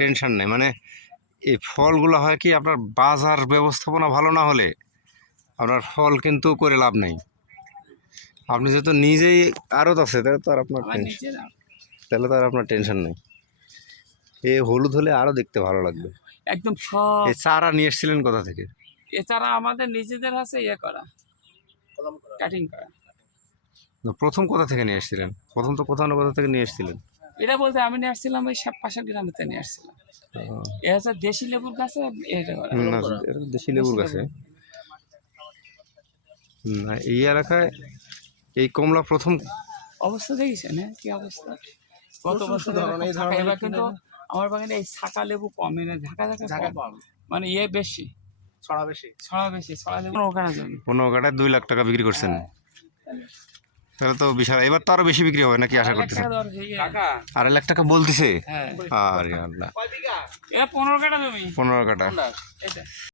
Tension নেই। মানে এই ফলগুলো হয় কি, আপনার বাজার ব্যবস্থাপনা ভালো না হলে আপনার ফল কিন্তু করে লাভ নেই। আপনি যেহেতু নিজেই আড়ত আছে, তাহলে তো আর আপনার টেনশন, তাহলে তো আর আপনার টেনশন নেই। এই হলুদ হলে আরও দেখতে ভালো লাগবে। একদম সব এই চারা নিয়ে এসেছিলেন কোথা থেকে? এছাড়া আমাদের নিজেদের আছে ইয়ে করা, কাটিং করা। প্রথম কোথা থেকে নিয়ে এসেছিলেন? প্রথম তো কোথাও না কোথা থেকে নিয়ে এসেছিলেন। এটা বলতে আমি নিয়ে আসছিলাম ওই পাশের গ্রামেতে নিয়ে আসছিলাম। এ হচ্ছে দেশি লেবুর গাছে এটা করা। না, এটা তো দেশি লেবুর গাছে। না, এই এলাকায় এই কমলা প্রথম। অবস্থা দেখেছেন হ্যাঁ কি অবস্থা? গত বছর এবার কিন্তু আমার বাগানে এই ছাকা লেবু কম, এনে ঢাকা ঢাকা কম, মানে ইয়ে বেশি, ছড়া বেশি, ছড়া লেবু ওখানে জমি 15 কাঠায় 2 লাখ টাকা বিক্রি করছেন। তাহলে তো বিশাল। এবার তো আরো বেশি বিক্রি হবে নাকি আশা করতেছেন? 2.5 লাখ টাকা বলতেছে। আরে আল্লাহ, 15 কাঠা জমি, 15 কাঠা।